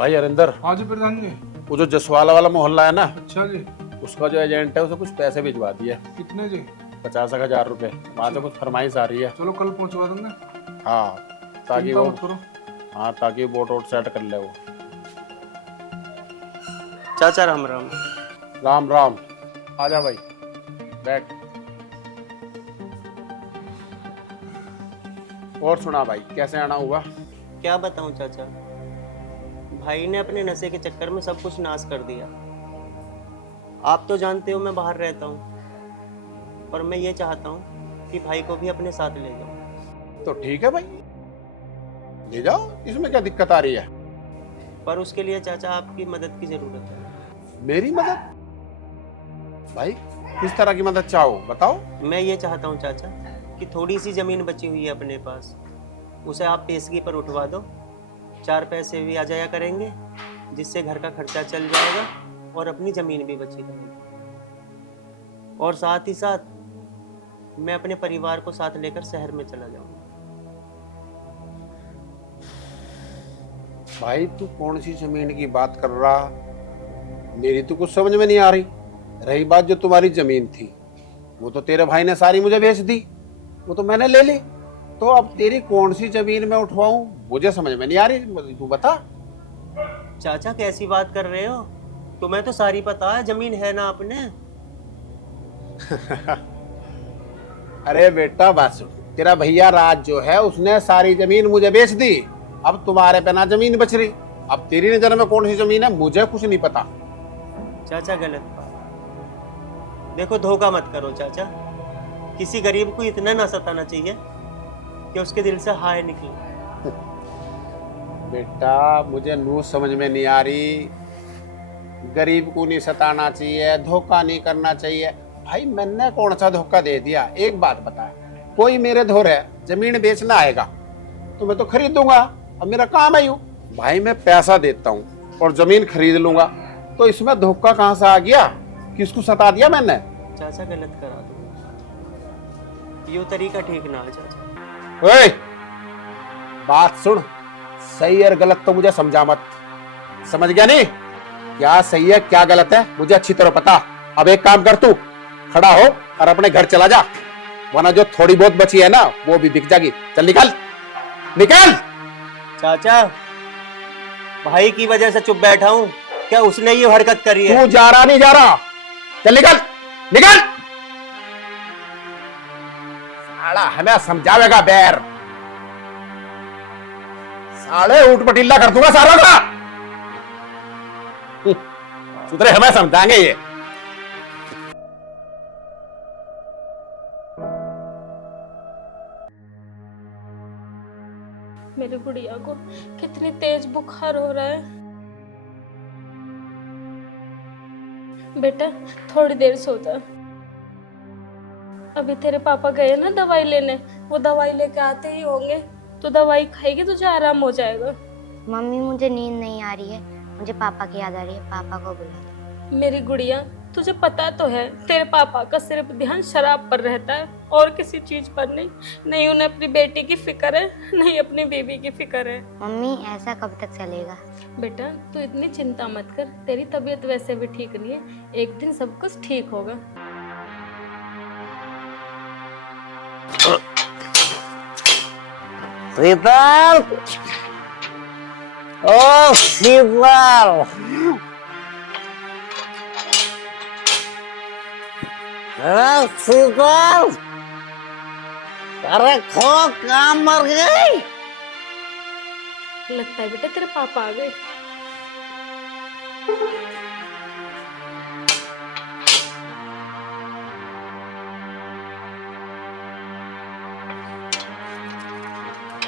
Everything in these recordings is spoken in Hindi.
भाई हरिंदर, हाँ जी प्रधान जी। वो जो जसवाला वाला मोहल्ला है ना, अच्छा जी। उसका जो एजेंट है उसे कुछ पैसे भिजवा दिए। कितने जी? 50,000 रुपए। वहां से कुछ फरमाइश आ रही है। चलो कल पहुंचवा दूंगा। हाँ, ताकि चिंता वो मत करो। हाँ ताकि वोट वोट सेट कर ले वो। चाचा राम राम। राम राम। आजा भाई, बैठ। और सुना भाई, कैसे आना हुआ? क्या बताऊं चाचा, भाई ने अपने नशे के चक्कर में सब कुछ नाश कर दिया। आप तो जानते हो मैं बाहर रहता हूँ, पर मैं ये चाहता हूँ कि भाई को भी अपने साथ ले जाऊं। तो ठीक है भाई, ले जाओ, इसमें क्या दिक्कत आ रही है? पर उसके लिए चाचा आपकी मदद की जरूरत है। मेरी मदद? भाई किस तरह की मदद चाहो, बताओ। मैं ये चाहता हूँ चाचा कि थोड़ी सी जमीन बची हुई है अपने पास, उसे आप पेशगी पर उठवा दो। 4 पैसे भी आ जाया करेंगे, जिससे घर का खर्चा चल जाएगा और अपनी जमीन भी बची रहेगी। और साथ ही साथ मैं अपने परिवार को साथ लेकर शहर में चला जाऊंगा। भाई तू कौन सी जमीन की बात कर रहा? मेरी तो कुछ समझ में नहीं आ रही। रही बात जो तुम्हारी जमीन थी, वो तो तेरे भाई ने सारी मुझे बेच दी, वो तो मैंने ले ली। तो अब तेरी कौन सी जमीन मैं उठवाऊं, मुझे समझ में नहीं आ रही, तू बता। चाचा कैसी बात कर रहे हो? तुम्हें तो सारी पता है, जमीन है ना अपने। अरे बेटा बस, तेरा भैया राज जो है उसने सारी जमीन मुझे बेच दी। अब तुम्हारे पे ना जमीन बच रही। अब तेरी नजर में कौन सी जमीन है मुझे कुछ नहीं पता। चाचा गलत बात। देखो धोखा मत करो चाचा, किसी गरीब को इतना ना सताना चाहिए कि उसके दिल से हाय निकले। बेटा मुझे नू समझ में नहीं आ रही। गरीब को नहीं सताना चाहिए, धोखा नहीं करना चाहिए। भाई मैंने कौन सा धोखा दे दिया? एक बात बता, कोई मेरे धोरे जमीन बेचना आएगा तो मैं तो खरीद दूंगा। अब मेरा काम है यूं, भाई मैं पैसा देता हूँ और जमीन खरीद लूंगा, तो इसमें धोखा कहाँ से आ गया? किसको सता दिया मैंने? चाचा गलत करा दो, यो तरीका ठीक ना है चाचा। ओए, बात सुन, सही और गलत तो मुझे समझा मत, समझ गया नहीं? क्या सही है क्या गलत है मुझे अच्छी तरह पता। अब एक काम कर, तू खड़ा हो और अपने घर चला जा, वरना जो थोड़ी बहुत बची है ना वो भी बिक जाएगी। चल निकल निकल। चाचा भाई की वजह से चुप बैठा हूँ, क्या उसने ये हरकत करी है? तू जा रहा नहीं जा रहा? चल निकल निकल। साला हमें समझावेगा बैर, साले ऊट पटीला कर दूंगा सारों का। सुधरे हमें समझाएंगे ये। मेरी गुड़िया को कितनी तेज बुखार हो रहा है। बेटा थोड़ी देर सो जा। अभी तेरे पापा गए ना दवाई लेने, वो दवाई लेके आते ही होंगे, तो दवाई खाएगी तुझे आराम हो जाएगा। मम्मी मुझे नींद नहीं आ रही है, मुझे पापा की याद आ रही है, पापा को बुला दो। मेरी गुड़िया तुझे पता तो है तेरे पापा का सिर्फ ध्यान शराब पर रहता है और किसी चीज पर नहीं। नहीं उन्हें अपनी बेटी की फिक्र है, नहीं अपनी बेबी की फिक्र है। मम्मी ऐसा कब तक चलेगा? बेटा तू इतनी चिंता मत कर, तेरी तबीयत वैसे भी ठीक नहीं है, एक दिन सब कुछ ठीक होगा। शीतल, ओ शीतल, शीतल, अरे खो काम मर गई। लगता है बेटा तेरे पापा आ गए।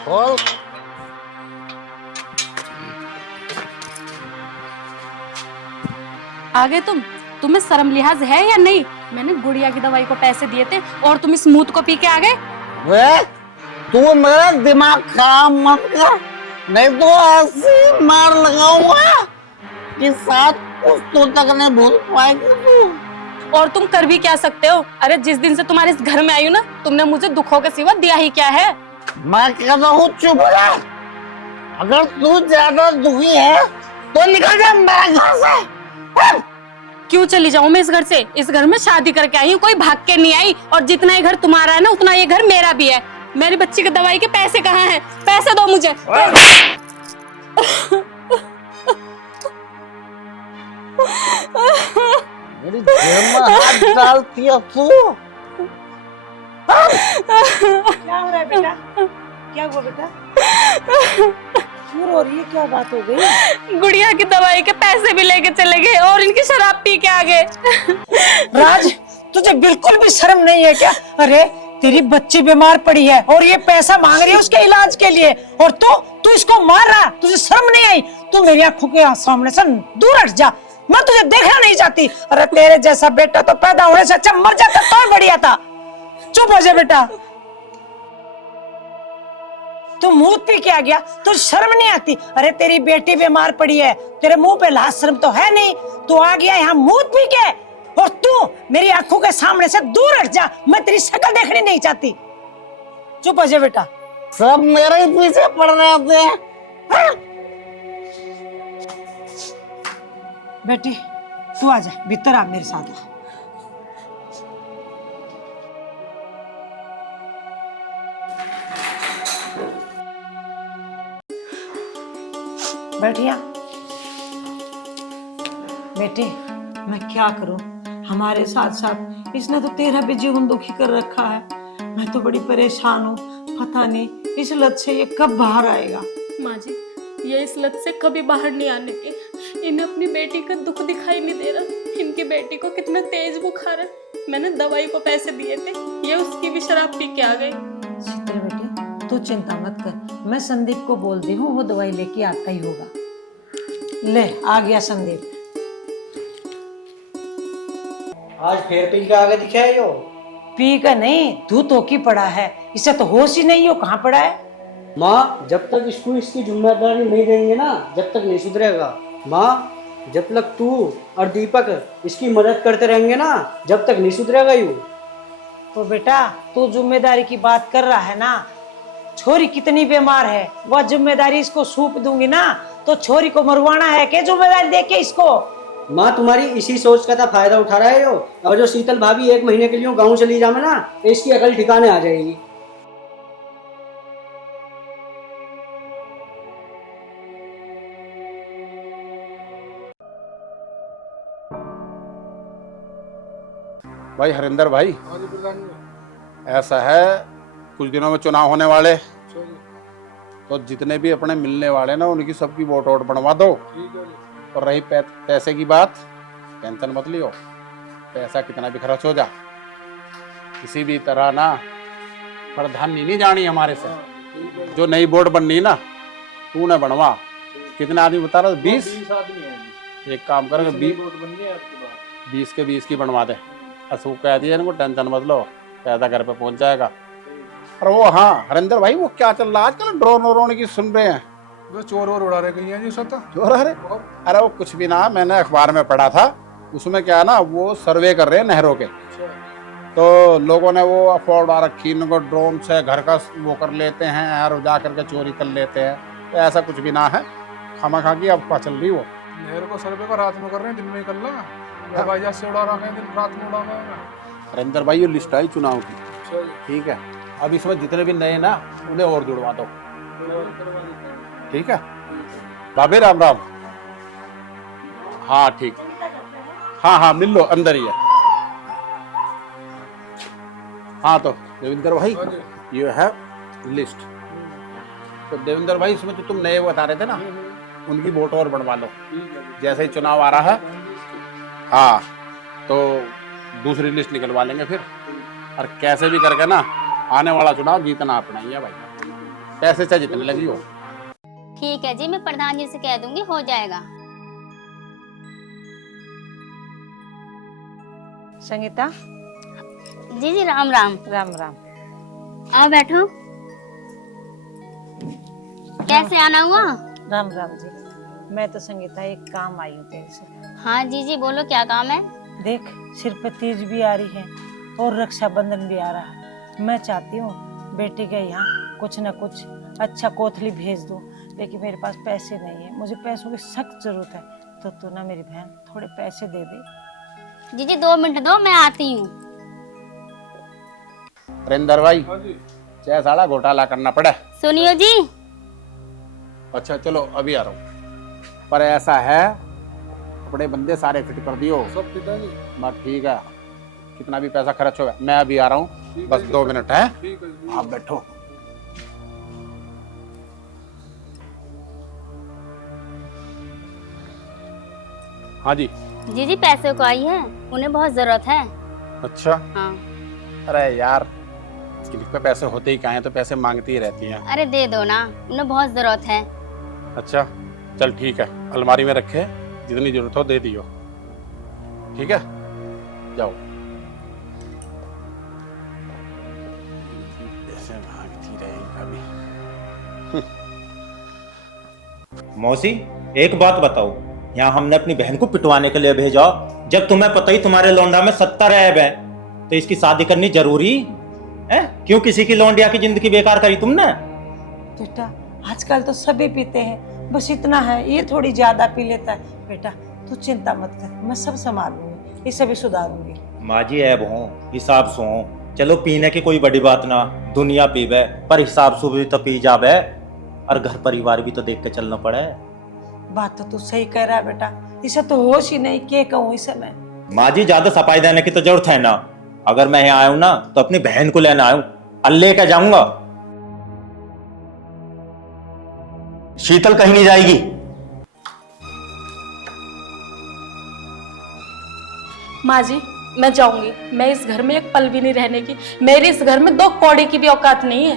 खोल। आ गए तुम? तुम्हें शर्म लिहाज है या नहीं? मैंने गुड़िया की दवाई को पैसे दिए थे और तुम इस मूत को पी के आ गए। वे तू मेरा दिमाग खराब मत कर, नहीं तो ऐसी मार लगाऊंगा कि 7 पुश्तों तक नहीं भूल पाएगी तू। और तुम कर भी क्या सकते हो? अरे जिस दिन से तुम्हारे इस घर में आई हूँ ना, तुमने मुझे दुखों के सिवा दिया ही क्या है? मैं कहता हूँ चुप रह। अगर तू ज्यादा दुखी है तो निकल जा मेरे घर से। क्यों चली जाऊं मैं इस घर से? इस घर में शादी करके आई हूँ, कोई भाग के नहीं आई। और जितना ये घर तुम्हारा है ना, उतना ये घर मेरा भी है। मेरी बच्ची की दवाई के पैसे कहाँ हैं? पैसे दो मुझे। मेरी जेब में हाथ डालती है तू। क्या हो रहा है बेटा? क्या हुआ बेटा? क्यों रो रही है? क्या बात हो गई? गुड़िया की दवाई के पैसे भी लेके चले गए और इनकी शराब पी के आ गए। राज, तुझे बिल्कुल भी शर्म नहीं है क्या? अरे तेरी बच्ची बीमार पड़ी है और ये पैसा मांग रही है उसके इलाज के लिए, और तू इसको मार रहा। तुझे शर्म नहीं आई? तू मेरी आंखों के सामने से दूर हट जा, मैं तुझे देखना नहीं चाहती। अरे तेरे जैसा बेटा तो पैदा होने से अच्छा मर जाता तो बढ़िया था। चुप हो जा बेटा। तू मुंह पी के आ गया, तुझे शर्म नहीं आती? अरे तेरी बेटी बीमार पड़ी है, तेरे मुंह पे लाज शर्म तो है नहीं। तू आ गया यहाँ मुंह पी के, और तू मेरी आंखों के सामने से दूर हट जा, मैं तेरी शक्ल देखनी नहीं चाहती। चुप हो जा बेटा। सब मेरे ही पीछे पड़ रहे थे। हाँ? बेटी तू आ जा, भीतर आ मेरे साथ आ। बैठिया। बेटी मैं क्या करूं, हमारे साथ साथ इसने तो तेरा भी जीवन दुखी कर रखा है। मैं तो बड़ी परेशान हूँ, पता नहीं इस लत से ये कब बाहर आएगा। माँ जी, ये इस लत से कभी बाहर नहीं आने की। इन्हें अपनी बेटी का दुख दिखाई नहीं दे रहा। इनकी बेटी को कितना तेज बुखार है। मैंने दवाई को पैसे दिए थे, ये उसकी भी शराब पी के आ गई। शीतल बेटी तू चिंता मत कर, मैं संदीप को बोलती हूँ, वो दवाई लेके आता ही होगा। ले आ गया संदीप। आज फिर पी के आगे दिखा है यो। पी का नहीं, धूत होकी पड़ा है, इसे तो होश ही नहीं हो कहाँ पड़ा है। माँ जब तक इसको इसकी जिम्मेदारी नहीं देंगे ना, जब तक नहीं सुधरेगा। माँ जब तक तू और दीपक इसकी मदद करते रहेंगे ना, जब तक नहीं सुधरेगा यू। तो बेटा तू जिम्मेदारी की बात कर रहा है ना, छोरी कितनी बीमार है, वह जिम्मेदारी इसको सौंप दूंगी ना, तो छोरी को मरवाना है क्या जिम्मेदारी देके इसको? माँ तुम्हारी इसी सोच का था फायदा उठा रहा है यो। और जो शीतल भाभी 1 महीने के लिए गाँव चली जाए ना, तो इसकी अकल ठिकाने आ जाएगी। भाई हरिंदर भाई, ऐसा है कुछ दिनों में चुनाव होने वाले, तो जितने भी अपने मिलने वाले ना उनकी सबकी वोट वोट बनवा दो। और रही पैसे की बात, टेंशन मत लियो, पैसा कितना भी खर्च हो जा, किसी भी तरह ना प्रधानी नहीं जानी हमारे से। जो नई बोर्ड बननी ना तू ने बनवा। कितने आदमी बता रहा? 20 आदमी है। एक काम करेंगे 20 के 20 की बनवा दे। असूख कह दिया इनको, टेंशन मत लो, पैसा घर पे पहुंच जाएगा। और वो हाँ हरिंदर भाई, वो क्या चल रहा है आजकल? ड्रोन व्रोन की सुन रहे हैं? वो चोर वोर उड़ा रहे कहीं हैं जी सत्ता। चोर? अरे वो कुछ भी ना, मैंने अखबार में पढ़ा था, उसमें क्या है ना, वो सर्वे कर रहे हैं नहरों के। तो लोगों ने वो अफवाह उड़ा रखी, इनको ड्रोन से घर का वो कर लेते हैं और जा करके चोरी कर लेते हैं। तो ऐसा कुछ भी ना है, खामा की अफवाह चल रही वो। नहर को सर्वे को रात में कर रहे हैं, दिन में कर ला। हवाई जहाज से उड़ा रहे हैं, दिन रात में उड़ा रहे हैं। हरिंदर भाई ये लिस्ट आई चुनाव की, ठीक है? अब इसमें जितने भी नए ना उन्हें और जुड़वा दो, ठीक है? बाबे राम राम। हाँ ठीक, हाँ हाँ मिल लो, अंदर ही है। हाँ तो देवेंद्र भाई ये है लिस्ट। तो देवेंद्र भाई इसमें तो तुम नए बता रहे थे ना, उनकी वोट और बनवा लो। जैसे ही चुनाव आ रहा है, हाँ तो दूसरी लिस्ट निकलवा लेंगे फिर। और कैसे भी करके ना आने वाला चुनाव जीतना अपना ही है भाई, पैसे चाहे जितने लगी हो। ठीक है जी, मैं प्रधान जी से कह दूंगी, हो जाएगा। संगीता। जी जी, राम राम। राम राम। आओ बैठो। कैसे आना हुआ? राम राम जी। मैं तो संगीता एक काम आई हूँ तेरे से। हाँ जी जी, बोलो क्या काम है? देख सिर पे तीज भी आ रही है और रक्षाबंधन भी आ रहा है। मैं चाहती हूँ बेटी के यहाँ कुछ न कुछ अच्छा कोथली भेज दो, लेकिन मेरे पास पैसे नहीं है, मुझे पैसों की सख्त जरूरत है। तो तू ना मेरी बहन थोड़े पैसे दे दे। जीजी 2 मिनट दो, मैं आती हूँ। रिंदर भाई हाँ जी। चाहे साला घोटाला करना पड़े। सुनियो जी, अच्छा चलो अभी आ रहा हूँ। पर ऐसा है अपने बंदे सारे फिट कर दियो। सब पिताजी। बस ठीक है, कितना भी पैसा खर्च होगा मैं अभी आ रहा हूँ, बस 2 मिनट है, ठीक है जी। आप बैठो। हाँ जी। जीजी पैसे को आई है, उन्हें बहुत जरूरत है। अच्छा। हाँ। अरे यार इसके लिए पैसे होते ही कहाँ हैं, तो पैसे मांगती ही रहती हैं। अरे दे दो ना, उन्हें बहुत जरूरत है। अच्छा चल ठीक है, अलमारी में रखे, जितनी जरूरत हो दे दियो, ठीक है जाओ। ऐसे भागती रहेगी अभी। मौसी एक बात बताओ, यहाँ हमने अपनी बहन को पिटवाने के लिए भेजा, जब तुम्हें पता ही तुम्हारे लौंडा में 70 ऐब है, तो इसकी शादी करनी जरूरी है? क्यों किसी की लौंडिया की जिंदगी बेकार करी तुमने? बेटा आजकल तो सभी पीते हैं, बस इतना है ये थोड़ी ज्यादा पी लेता है। बेटा तू चिंता मत कर, मैं सब संभाल लूंगी, ये सभी सुधारूंगी। माँ जी ऐब हो, हिसाब से हो, चलो पीने की कोई बड़ी बात ना, दुनिया पीवे, पर हिसाब से भी तो पी जावे, और घर परिवार भी तो देख के चलना पड़े। बात तो तू सही कह रहा है बेटा, इसे तो होश ही नहीं, क्या कहूँ इसे मैं। माँ जी ज्यादा सफाई देने की तो जरूरत है ना, अगर मैं यहाँ आया हूँ ना तो अपनी बहन को लेना आया हूँ, और लेकर जाऊंगा। शीतल कहीं नहीं जाएगी। माँ जी मैं जाऊंगी, मैं इस घर में एक पल भी नहीं रहने की, मेरे इस घर में 2 कौड़ी की भी औकात नहीं है।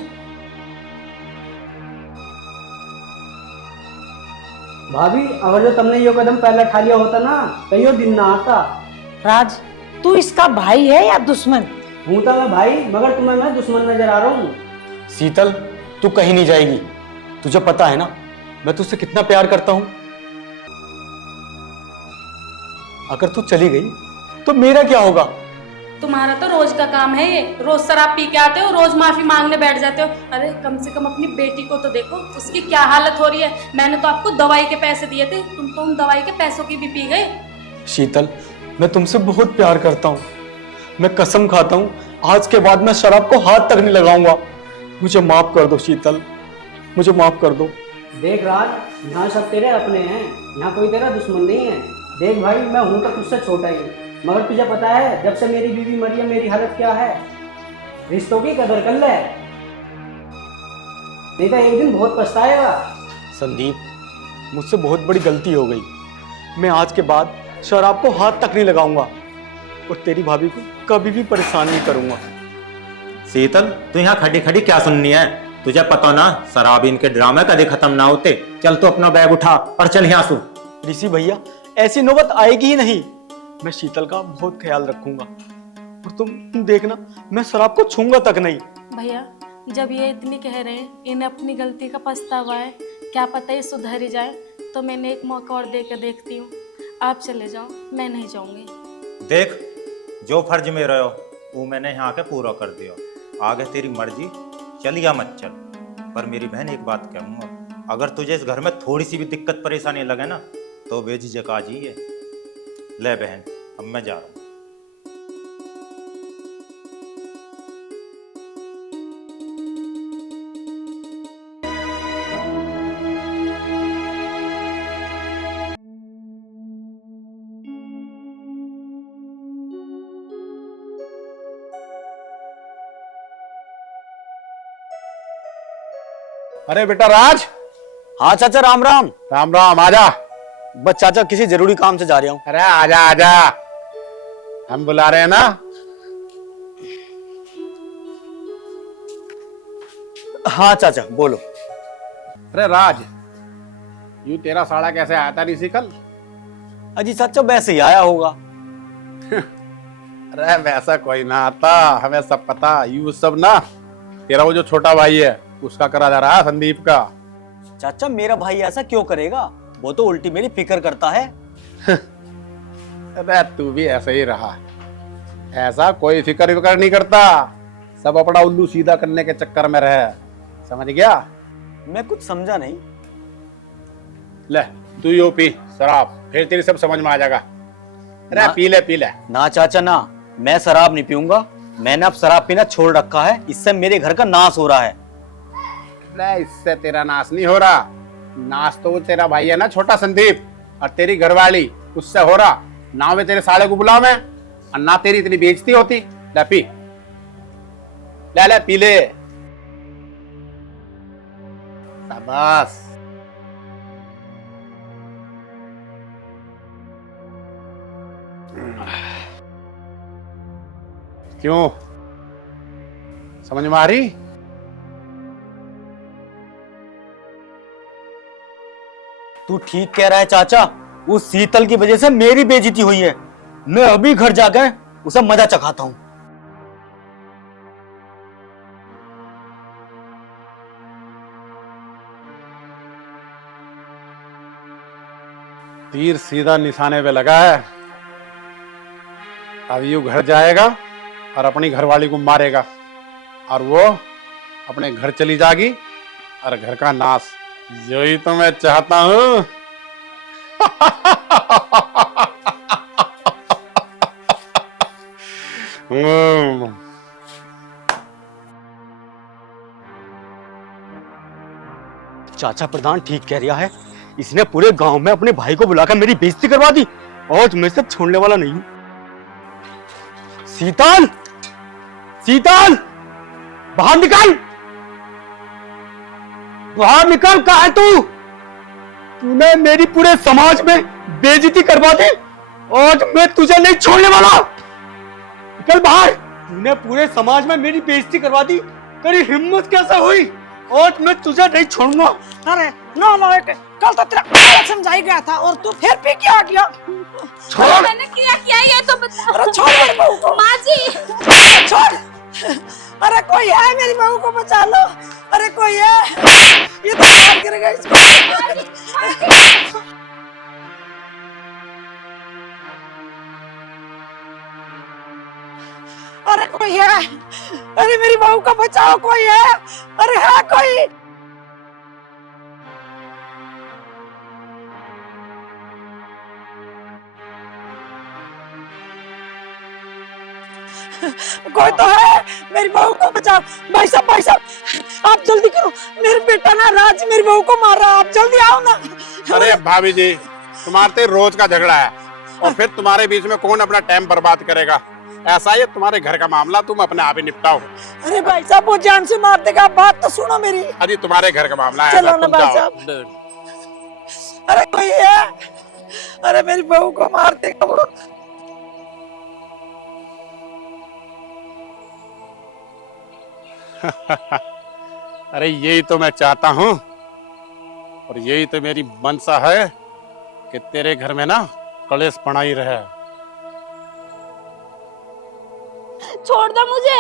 भाभी अगर जो तुमने ये कदम पहले उठा लिया होता ना, तो यो दिन ना आता। राज तू इसका भाई है या दुश्मन? हूँ तो मैं भाई, मगर तुम्हें मैं दुश्मन नजर आ रहा हूँ। शीतल तू कहीं नहीं जाएगी, तुझे पता है ना मैं तुझसे कितना प्यार करता हूं। अगर तू चली गई तो मेरा क्या होगा? तुम्हारा तो रोज का काम है ये, रोज शराब पी के आते हो, रोज माफी मांगने बैठ जाते हो। अरे कम से कम अपनी बेटी को तो देखो, उसकी क्या हालत हो रही है। मैंने तो आपको दवाई के पैसे दिए थे, तुम तो उन दवाई के पैसों की भी पी गए। शीतल मैं तुमसे बहुत प्यार करता हूँ, मैं कसम खाता हूँ आज के बाद मैं शराब को हाथ तक नहीं लगाऊंगा। मुझे माफ कर दो शीतल, मुझे माफ कर दो। देख राज, यहाँ सब तेरे अपने हैं, यहाँ कोई तेरा दुश्मन नहीं है। देख भाई मैं हूँ तो तुझसे छोटा ही, मगर तुझे पता है जब से मेरी बीवी मरी है मेरी हालत क्या है। रिश्तों की कदर कर ले, नहीं तो एक दिन बहुत पछताएगा। संदीप मुझसे बहुत बड़ी गलती हो गई, मैं आज के बाद शराब को हाथ तक नहीं लगाऊंगा और तेरी भाभी को कभी भी परेशान नहीं करूंगा। शीतल तू यहाँ खड़ी खड़ी क्या सुननी है? तुझे पता ना शराब इनके ड्रामे कभी खत्म ना होते। चल तू अपना बैग उठा और चल यहाँ से। ऋषि भैया ऐसी नौबत आएगी ही नहीं, मैं शीतल का बहुत ख्याल रखूंगा और तुम देखना मैं शराब को छूंगा तक नहीं। भैया जब ये इतनी कह रहे हैं, इन्हें अपनी गलती का पछतावा है, क्या पता ये सुधर ही जाए, तो मैंने एक मौका और दे कर देखती हूँ। आप चले जाओ, मैं नहीं जाऊंगी। देख जो फर्ज में रहो वो मैंने यहाँ के पूरा कर दिया, आगे तेरी मर्जी, चल या मत चल। पर मेरी बहन एक बात कहूँगा, अगर तुझे इस घर में थोड़ी सी भी दिक्कत परेशानी लगे ना तो बेझिझक आ जाइए। ले बहन अब मैं जा रहा हूँ। अरे बेटा राज। हाँ चाचा राम राम। राम राम, आजा। बस चाचा किसी जरूरी काम से जा रहा हूँ। अरे आजा आजा, हम बुला रहे हैं ना। हाँ चाचा बोलो। अरे राज, यूं तेरा साड़ा कैसे आया था ऋषि कल? अजी चाचा वैसे ही आया होगा। अरे वैसा कोई ना आता, हमें सब पता। यूं सब ना तेरा वो जो छोटा भाई है उसका करा जा रहा है, संदीप का। चाचा मेरा भाई ऐसा क्यों करेगा, वो तो उल्टी मेरी फिक्र करता है। अरे तू भी ऐसा ही रहा, ऐसा कोई फिक्र नहीं करता, सब अपना उल्लू सीधा करने के चक्कर में रहे, समझ गया? मैं कुछ समझा नहीं। ले तू यो पी शराब, फिर तेरी सब समझ में आ जाएगा। अरे पी ले पी ले। ना चाचा ना, मैं शराब नहीं पीऊंगा। मैंने अब शराब पीना छोड़ रखा है, इससे मेरे घर का नाश हो रहा है। ले इससे तेरा नाश नहीं हो रहा, नाश तो वो तेरा भाई है ना छोटा संदीप, और तेरी घरवाली उससे हो रहा। ना वे तेरे साले को बुलाऊं मैं, और ना तेरी इतनी बेइज्जती होती। ले पी ले ले पी ले। शाबाश। क्यों, समझ में आ रही? तू ठीक कह रहा है चाचा, उस शीतल की वजह से मेरी बेइज्जती हुई है। मैं अभी घर जाकर उसे मजा चखाता हूं। तीर सीधा निशाने पे लगा है। अब यू घर जाएगा और अपनी घरवाली को मारेगा, और वो अपने घर चली जाएगी और घर का नाश। यही तो मैं चाहता हूं। चाचा प्रधान ठीक कह रहा है, इसने पूरे गांव में अपने भाई को बुलाकर मेरी बेइज्जती करवा दी, और मैं इसे छोड़ने वाला नहीं हूं। शीतल, शीतल, बाहर निकल, बाहर निकल। कहां है तू? तूने मेरी पूरे समाज में बेइज्जती करवा दी, और मैं तुझे नहीं छोड़ने वाला। निकल बाहर। तूने पूरे समाज में मेरी बेइज्जती करवा दी, तेरी हिम्मत कैसे हुई? और मैं तुझे नहीं छोड़ूंगा। अरे नो लायक, कल तो तेरा समझाई गया था और तू फिर पी के आ गया। छोड़। मैंने क्या ये तो बता। अरे छोड़ मेरी बहू को। माँ जी छोड़। अरे कोई है, मेरी बहू को बचा लो। अरे कोई है, ये तो मार करेगा इसको। अरे कोई है, अरे मेरी बहू को बचाओ, कोई है। अरे है कोई? कोई तो है, मेरी बहू को बचाओ। भाई साहब आप जल्दी करो, मेरे बेटा ना राज मेरी बहू को मार रहा है, आप जल्दी आओ ना। अरे भाभी जी, तुम्हारे रोज का झगड़ा है, और फिर तुम्हारे बीच में कौन अपना टाइम बर्बाद करेगा? ऐसा ही है तुम्हारे घर का मामला, तुम अपने आप ही निपटाओ। अरे भाई साहब वो जान से मार देगा, बात तो सुनो मेरी। अरे तुम्हारे घर का मामला है, चलो ऐसा ना तुम भाई जाओ। साहब। अरे कोई है, अरे मेरी बहू को मार देगा वो। अरे यही तो मैं चाहता हूँ, और यही तो मेरी मनसा है कि तेरे घर में ना कलेश पड़ा ही रहे। छोड़ दो मुझे।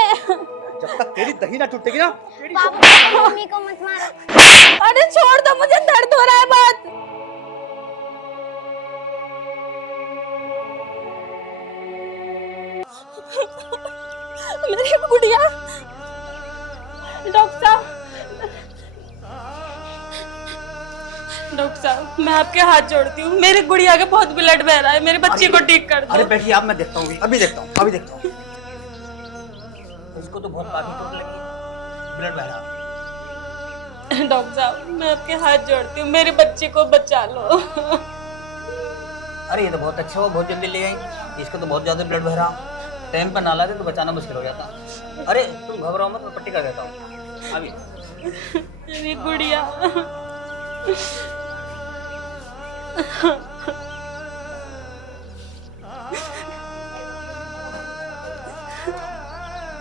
जब तक तेरी दही ना टूटेगी ना। पापा मम्मी को मत मारो। अरे छोड़ दो मुझे, दर्द हो रहा है बहुत। मेरी गुड़िया। डॉक्टर साहब मैं आपके हाथ जोड़ती हूँ, मेरी गुड़िया के बहुत ब्लड बह रहा है, मेरे बच्चे को ठीक कर दो। अरे बैठिए आप, मैं देखता हूँ, अभी देखता हूँ। इसको तो बहुत काफी चोट लगी, ब्लड बह रहा। डॉक्टर साहब मैं आपके हाथ जोड़ती हूँ, मेरे बच्चे को बचा लो। अरे ये तो बहुत अच्छा हुआ, बहुत जल्दी ले आई। इसको तो बहुत ज्यादा ब्लड बह रहा, टाइम पर ना लाते तो बचाना मुश्किल हो जाता। अरे तुम घबराओ मत, मैं पट्टी कर देता हूँ अभी। मेरी गुड़िया।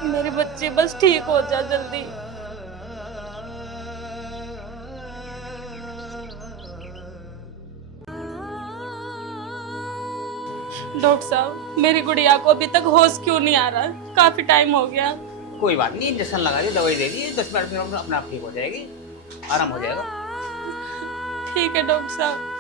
मेरे बच्चे बस ठीक हो जा जल्दी। डॉक्टर साहब मेरी गुड़िया को अभी तक होश क्यों नहीं आ रहा? काफी टाइम हो गया। कोई बात नहीं, इंजेक्शन लगा दी, दवाई दे दी, 10 मिनट में अपने आप ठीक हो जाएगी, आराम हो जाएगा। ठीक है डॉक्टर साहब।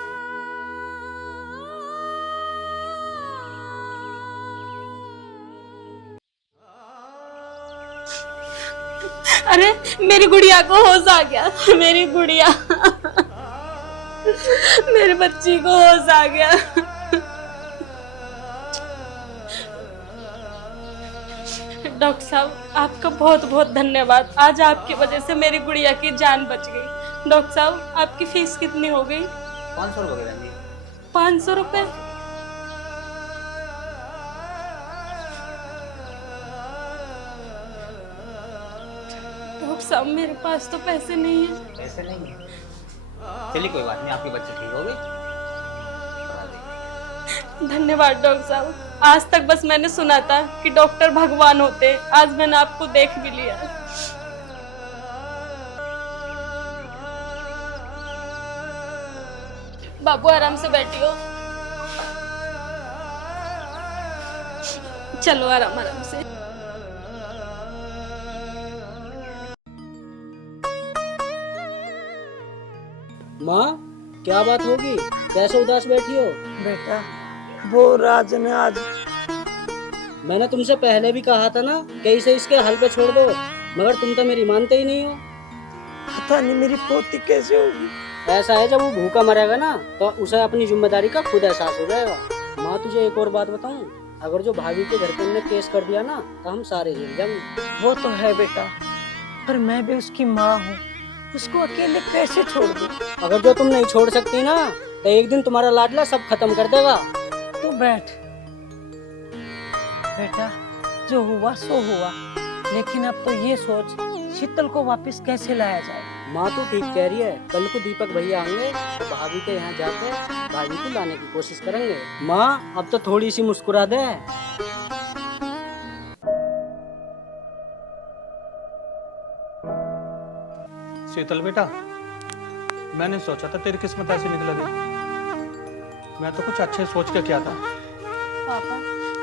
अरे मेरी गुड़िया को होश आ गया, मेरी गुड़िया। मेरी बच्ची को होश आ गया। डॉक्टर साहब आपका बहुत बहुत धन्यवाद। आज आपकी वजह से मेरी गुड़िया की जान बच गई। डॉक्टर साहब आपकी फीस कितनी हो गई? 500 रुपये बहन जी। 500 रुपये? डॉक्टर साहब मेरे पास तो पैसे नहीं है। पैसे नहीं है? चलिए कोई बात नहीं, आपकी बच्ची ठीक हो गई। धन्यवाद डॉक्टर साहब। आज तक बस मैंने सुना था कि डॉक्टर भगवान होते हैं, आज मैंने आपको देख भी लिया। बाबू आराम से बैठियो। चलो आराम आराम से। माँ क्या बात होगी, कैसे उदास बैठी हो? बेटा वो राज ने आज, मैंने तुमसे पहले भी कहा था ना कि इसे इसके हल पे छोड़ दो, मगर तुम तो मेरी मानते ही नहीं हो। पता नहीं मेरी पोती कैसे होगी। ऐसा है, जब वो भूखा मरेगा ना तो उसे अपनी जिम्मेदारी का खुद एहसास हो जाएगा। माँ तुझे एक और बात बताऊं, अगर जो भाभी के घर पे हमने केस कर दिया ना तो हम सारे जेल जाएंगे। वो तो है बेटा, पर मैं भी उसकी माँ हूँ, उसको अकेले कैसे छोड़ दूँ? अगर जो तुम नहीं छोड़ सकती ना तो एक दिन तुम्हारा लाडला सब खत्म कर देगा। तू बैठ बेटा, जो हुआ सो हुआ, लेकिन अब तो ये सोच शीतल को वापस कैसे लाया जाए। माँ तो ठीक कह रही है, कल को दीपक भैया आएंगे तो भाभी के यहाँ जाके भाभी को लाने की कोशिश करेंगे। माँ अब तो थोड़ी सी मुस्कुरा दे। शीतल बेटा, मैंने सोचा था तेरी किस्मत ऐसी निकलेगी, मैं तो कुछ अच्छे सोच के किया था। पापा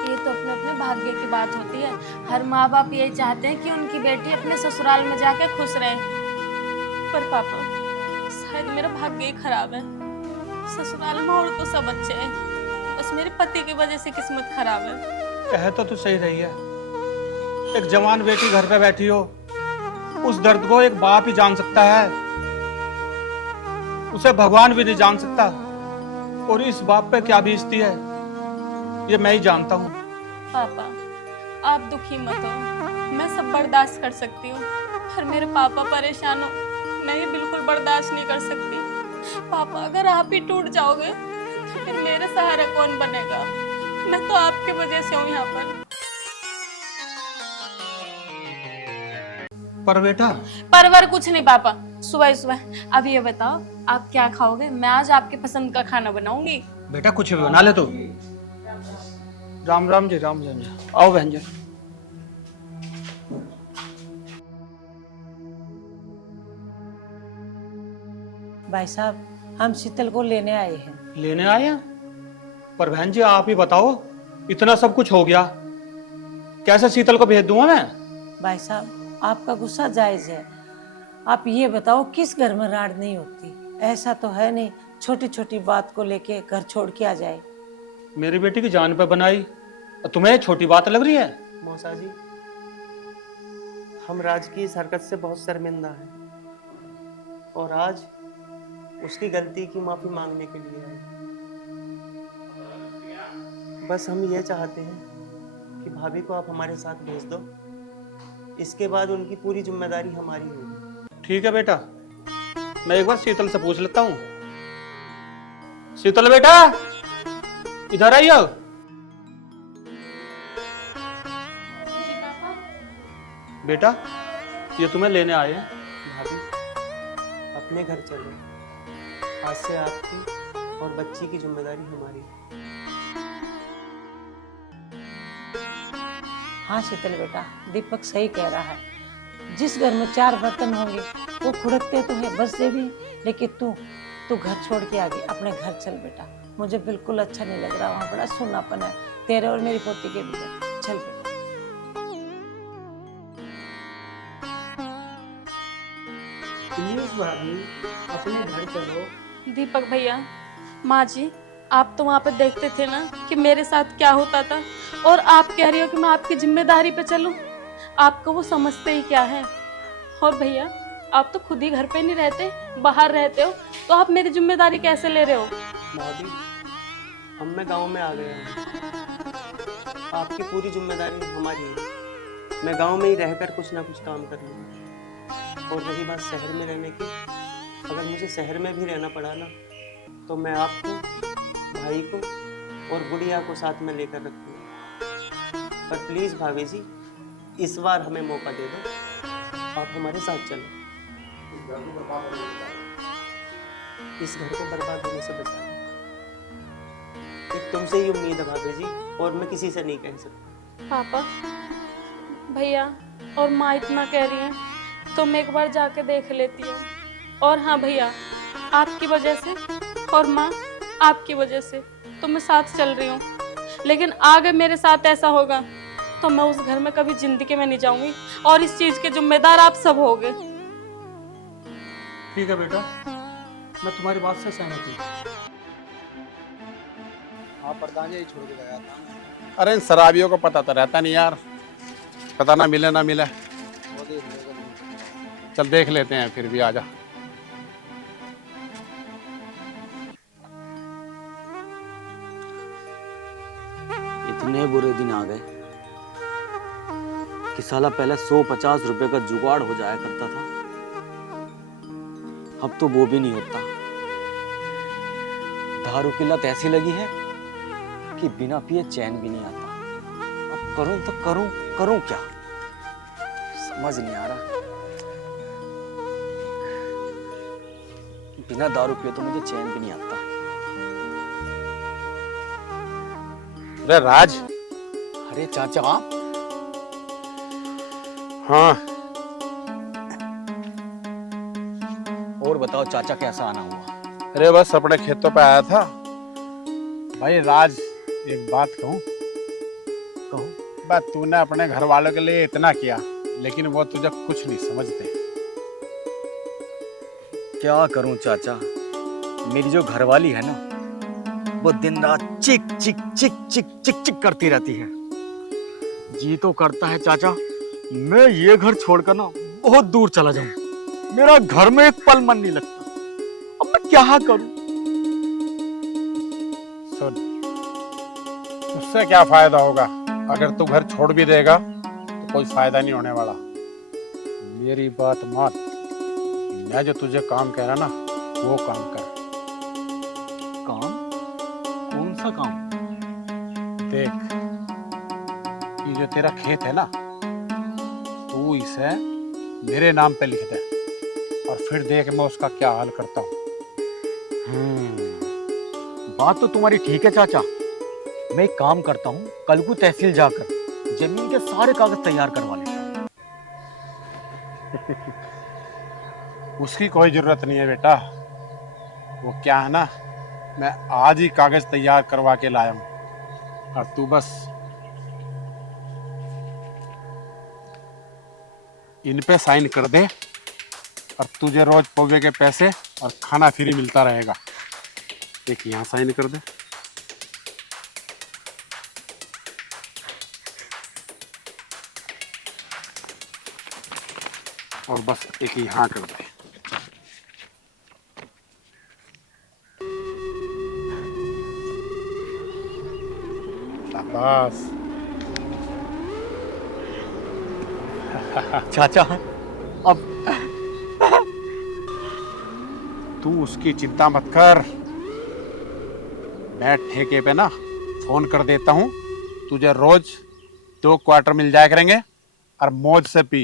ये तो अपने अपने भाग्य की बात होती है। हर माँ बाप यही चाहते हैं कि उनकी बेटी अपने ससुराल में जाके खुश रहे। पर पापा शायद मेरा भाग्य ही खराब है। ससुराल में और तो सब अच्छे हैं, बस मेरे पति की वजह से किस्मत खराब है। कह तो तू सही रही है, एक जवान बेटी घर पे बैठी हो, उस दर्द को एक बाप ही जान सकता है, उसे भगवान भी नहीं जान सकता। और इस बाप पे क्या बीतती है ये मैं ही जानता हूँ। पापा आप दुखी मत हो, मैं सब बर्दाश्त कर सकती हूँ, पर मेरे पापा परेशान हो, मैं ये बिल्कुल बर्दाश्त नहीं कर सकती। पापा अगर आप ही टूट जाओगे तो फिर मेरा सहारा कौन बनेगा? मैं तो आपकी वजह से हूँ यहाँ पर बेटा, परवर कुछ नहीं पापा। सुबह सुबह अब ये बताओ आप क्या खाओगे? मैं आज आपके पसंद का खाना बनाऊंगी। बेटा कुछ भी बना ले तू। राम राम जी, राम राम जी। आओ बहन जी। भाई साहब हम शीतल को लेने आए हैं। लेने आए हैं? पर बहन जी आप ही बताओ, इतना सब कुछ हो गया, कैसे शीतल को भेज दूंगा मैं? भाई साहब आपका गुस्सा जायज है, आप ये बताओ किस घर में राड़ नहीं होती? ऐसा तो है नहीं छोटी छोटी बात को लेके घर छोड़ के आ जाए। मेरी बेटी की जान पे बनाई, तुम्हें छोटी बात लग रही है? मौसा जी हम राज की इस हरकत से बहुत शर्मिंदा हैं और आज उसकी गलती की माफी मांगने के लिए आए। बस हम ये चाहते हैं कि भाभी को आप हमारे साथ भेज दो, इसके बाद उनकी पूरी जिम्मेदारी हमारी होगी। ठीक है बेटा, मैं एक बार शीतल से पूछ लेता हूँ। शीतल बेटा इधर आइए। बेटा ये तुम्हें लेने आए हैं। भाभी अपने घर चलो, आज से आपकी और बच्ची की जिम्मेदारी हमारी। हाँ शीतल बेटा, दीपक सही कह रहा है, जिस घर में 4 बर्तन होंगे वो खुड़कते तो है बस से भी, लेकिन तू घर छोड़ के आ गई, अपने घर चल बेटा। मुझे बिल्कुल अच्छा नहीं लग रहा, वहाँ बड़ा सुन्नापन है तेरे और मेरी पोती के बीच। चल बेटा। प्लीज भाभी अपने घर चलो। दीपक भैया, माँ जी आप तो वहाँ पे देखते थे ना कि मेरे साथ क्या होता था, और आप कह रही हो कि मैं आपकी जिम्मेदारी पे चलूं। आपको वो समझते ही क्या है। और भैया आप तो खुद ही घर पे नहीं रहते, बाहर रहते हो, तो आप मेरी जिम्मेदारी कैसे ले रहे हो? भाभी, हम मैं गांव में आ गया हूँ, आपकी पूरी जिम्मेदारी हमारी है। मैं गांव में ही रहकर कुछ ना कुछ काम कर लूँगा। और रही बात शहर में रहने की, अगर मुझे शहर में भी रहना पड़ा ना, तो मैं आपको, भाई को और गुड़िया को साथ में लेकर रखूँगा। पर प्लीज़ भाभी जी, इस बार हमें मौका दे दो, आप हमारे साथ चलो। इस घर को बर्बाद होने से बचाओ। एक तुमसे ही उम्मीद है भाभी जी, और मैं किसी से नहीं कह सकता। पापा, भैया और माँ इतना कह रही हैं तो मैं एक बार जाके देख लेती हूँ। और हाँ भैया, आपकी वजह से और माँ आपकी वजह से तो मैं साथ चल रही हूँ, लेकिन आगे मेरे साथ ऐसा होगा तो मैं उस घर में कभी जिंदगी में नहीं जाऊंगी, और इस चीज के जिम्मेदार आप सब होगे। ठीक है बेटा, मैं तुम्हारी बात से सहमत हूँ। हाँ प्रधान जी, यही छोड़ के गया था। अरे इन शराबियों को पता तो रहता नहीं यार, पता ना मिले ना मिले। वो देख लेगा। चल देख लेते हैं, फिर भी आजा। इतने बुरे दिन आ गए कि साला पहले 150 रुपए का जुगाड़ हो जाया करता था, अब तो वो भी नहीं होता। दारू की लत ऐसी लगी है कि बिना पिए चैन भी नहीं आता। अब करूं तो करूं क्या, समझ नहीं आ रहा। बिना दारू पिए तो मुझे चैन भी नहीं आता। अरे राज। अरे चाचा आप? हाँ। और बताओ चाचा, कैसा आना हुआ? अरे बस अपने खेतों पे आया था। भाई राज, एक बात कहूँ? बात तूने अपने घर वालों के लिए इतना किया, लेकिन वो तुझे कुछ नहीं समझते। क्या करूं चाचा, मेरी जो घरवाली है ना, वो दिन रात चिक चिक चिक चिक चिक चिक करती रहती है। जी तो करता है चाचा, मैं ये घर छोड़कर ना बहुत दूर चला जाऊं। मेरा घर में एक पल मन नहीं लगता। अब मैं क्या करूं? सुन, उससे क्या फायदा होगा? अगर तू घर छोड़ भी देगा तो कोई फायदा नहीं होने वाला। मेरी बात मान, मैं जो तुझे काम कह रहा ना, वो काम कर। काम? कौन सा काम? देख, ये जो तेरा खेत है ना, तू इसे मेरे नाम पे लिख दे, और फिर देख मैं उसका क्या हाल करता हूँ। बात तो तुम्हारी ठीक है चाचा। मैं एक काम करता हूँ, कल को तहसील जाकर जमीन के सारे कागज तैयार करवा लेता हूँ। उसकी कोई जरूरत नहीं है बेटा। वो क्या है ना, मैं आज ही कागज तैयार करवा के लाया हूँ, और तू बस इन पे साइन कर दे, और तुझे रोज पौवे के पैसे और खाना फ्री मिलता रहेगा। एक यहाँ साइन कर दे, और बस एक यहाँ कर दे। शाबाश। चाचा अब तू उसकी चिंता मत कर, मैं ठेके पे ना फोन कर देता हूँ। तुझे रोज 2 क्वार्टर मिल जाया करेंगे, और मौज से पी।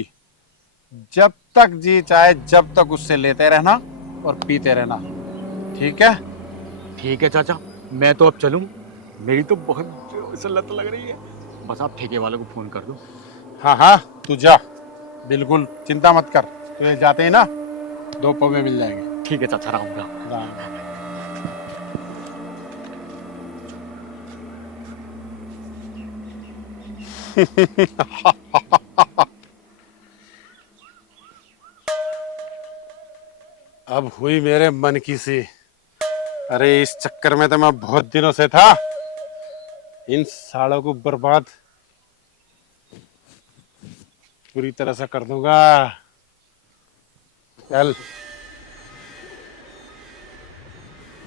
जब तक जी चाहे जब तक उससे लेते रहना और पीते रहना, ठीक है? ठीक है चाचा, मैं तो अब चलूं। मेरी तो बहुत जोर से लत लग रही है। बस आप ठेके वाले को फोन कर दो। हाँ हाँ, तू जा, बिल्कुल चिंता मत कर। तुझे जाते ही ना 2 पौवे मिल जाएंगे। ठीक है चाचा, राम राम। अब हुई मेरे मन की सी। अरे इस चक्कर में तो मैं बहुत दिनों से था। इन सालों को बर्बाद पूरी तरह से कर दूंगा। चल।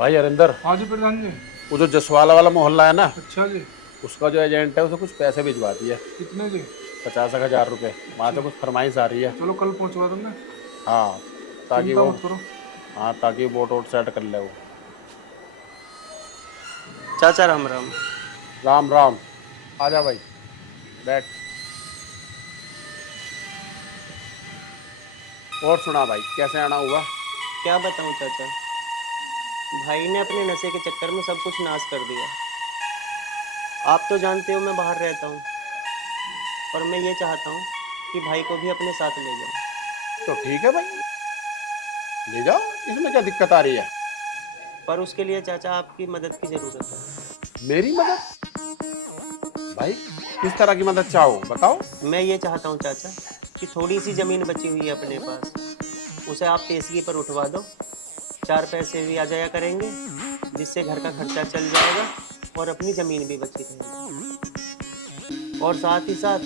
भाई हरिंदर, हाँ जी प्रधान जी। वो जो जसवाला वाला मोहल्ला है ना, अच्छा जी। उसका जो एजेंट है उसे कुछ पैसे भिजवा दिए। कितने जी? 50,000 रुपये। वहाँ से कुछ फरमाइश आ रही है। चलो कल पहुंचवा दूंगा। हाँ, ताकि चिंता वो, मत करो। हाँ ताकि बोट वोट सेट कर ले वो। चाचा राम राम। राम राम। आजा भाई, बैठ। और सुना भाई, कैसे आना हुआ? क्या बताऊं चाचा, भाई ने अपने नशे के चक्कर में सब कुछ नाश कर दिया। आप तो जानते हो मैं बाहर रहता हूँ, और मैं ये चाहता हूँ कि भाई को भी अपने साथ ले जाऊँ। तो ठीक है भाई, ले जाओ, इसमें क्या दिक्कत आ रही है? पर उसके लिए चाचा आपकी मदद की ज़रूरत है। मेरी मदद? भाई किस तरह की मदद चाहो, बताओ। मैं ये चाहता हूँ चाचा कि थोड़ी सी ज़मीन बची हुई है अपने पास, उसे आप पेशगी पर उठवा दो। 4 पैसे भी आ जाया करेंगे, जिससे घर का खर्चा चल जाएगा और अपनी ज़मीन भी बची रहेगी। और साथ ही साथ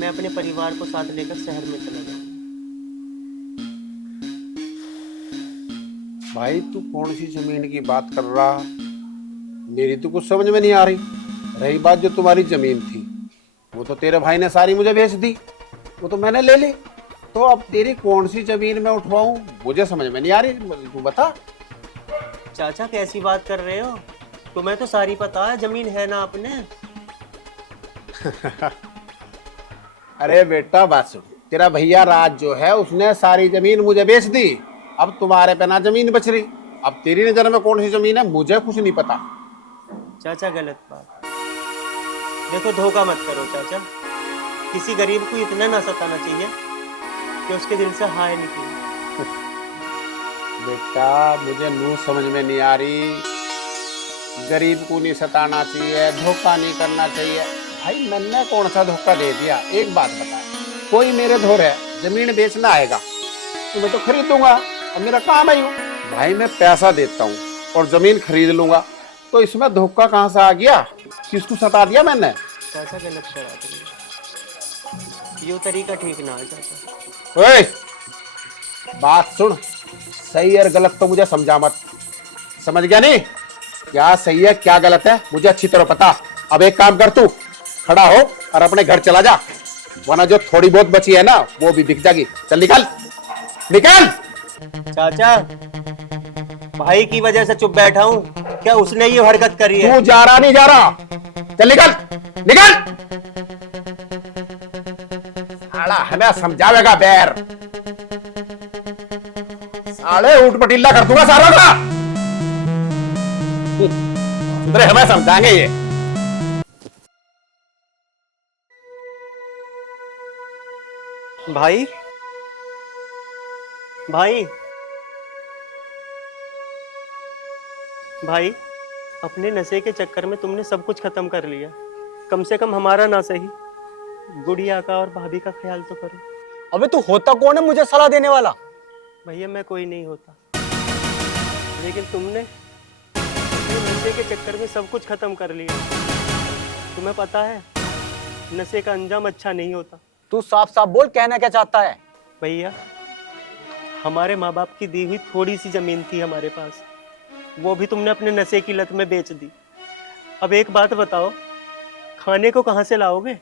मैं अपने परिवार को साथ लेकर शहर में चला जाऊँ। भाई तू कौन सी जमीन की बात कर रहा? मेरी तो कुछ समझ में नहीं आ रही। रही बात जो तुम्हारी जमीन थी, वो तो तेरे भाई ने सारी मुझे बेच दी, वो तो मैंने ले ली। तो अब तेरी कौन सी जमीन मैं उठवाऊं, मुझे समझ में नहीं आ रही, तू बता। चाचा कैसी बात कर रहे हो? तुम्हें तो सारी पता है, जमीन है ना अपने। अरे बेटा बात सुन, तेरा भैया राज जो है उसने सारी जमीन मुझे बेच दी। अब तुम्हारे पे ना जमीन बच रही। अब तेरी नजर में कौन सी जमीन है मुझे कुछ नहीं पता। चाचा गलत बात। देखो धोखा मत करो चाचा, किसी गरीब को इतना ना सताना चाहिए कि उसके दिल से हाय निकले। बेटा मुझे नू समझ में नहीं आ रही। गरीब को नहीं सताना चाहिए, धोखा नहीं करना चाहिए। भाई मैंने कौन सा धोखा दे दिया? एक बात बता, कोई मेरे धोर है जमीन बेचना आएगा तो मैं तो खरीद लूंगा, और मेरा काम है यूं। भाई मैं पैसा देता हूँ और जमीन खरीद लूंगा, तो इसमें धोखा कहाँ से आ गया? किसको सता दिया मैंने? चाचा गलत करा तुमने, यो तरीका ठीक ना है चाचा। ओए बात सुन, सही और गलत तो मुझे समझा मत, समझ गया नहीं? क्या सही है क्या गलत है मुझे अच्छी तरह पता। अब एक काम कर, तू खड़ा हो और अपने घर चला जा, वरना जो थोड़ी बहुत बची है ना वो भी बिक जाएगी। चल निकल निकल। चाचा भाई की वजह से चुप बैठा हूँ, क्या उसने ये हरकत करी है? तू जा रहा नहीं जा रहा? चल निकल निकल। साला हमें समझावेगा बैर, साले ऊट पटीला कर दूंगा सारा का। अरे हमें समझाएंगे ये। भाई भाई भाई, अपने नशे के चक्कर में तुमने सब कुछ खत्म कर लिया। कम से कम हमारा ना सही, गुड़िया का और भाभी का ख्याल तो करो। अबे तू होता कौन है मुझे सलाह देने वाला? भैया मैं कोई नहीं होता, लेकिन तुमने नशे के चक्कर में सब कुछ खत्म कर लिया। तुम्हें पता है नशे का अंजाम अच्छा नहीं होता। तू साफ साफ बोल, कहना क्या चाहता है? भैया हमारे माँ बाप की दी हुई थोड़ी सी जमीन थी हमारे पास, वो भी तुमने अपने नशे की लत में बेच दी। अब एक बात बताओ, खाने को कहाँ से लाओगे?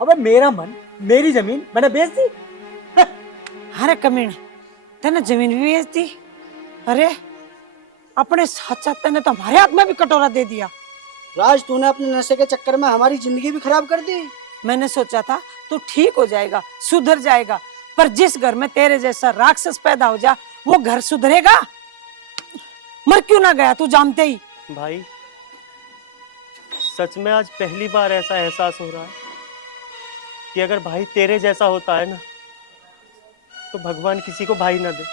अबे मेरा मन मेरी जमीन मैंने बेच दी। अरे कमीने, तेने जमीन भी बेच दी? अरे अपने साथ साथ तेने तो हमारे हाथ में भी कटोरा दे दिया। राज तूने अपने नशे के चक्कर में हमारी जिंदगी भी खराब कर दी। मैंने सोचा था तू ठीक हो जाएगा, सुधर जाएगा, पर जिस घर में तेरे जैसा राक्षस पैदा हो जा वो घर सुधरेगा? मर क्यों ना गया तू जानते ही। भाई सच में आज पहली बार ऐसा एहसास हो रहा है कि अगर भाई तेरे जैसा होता है ना, तो भगवान किसी को भाई ना दे।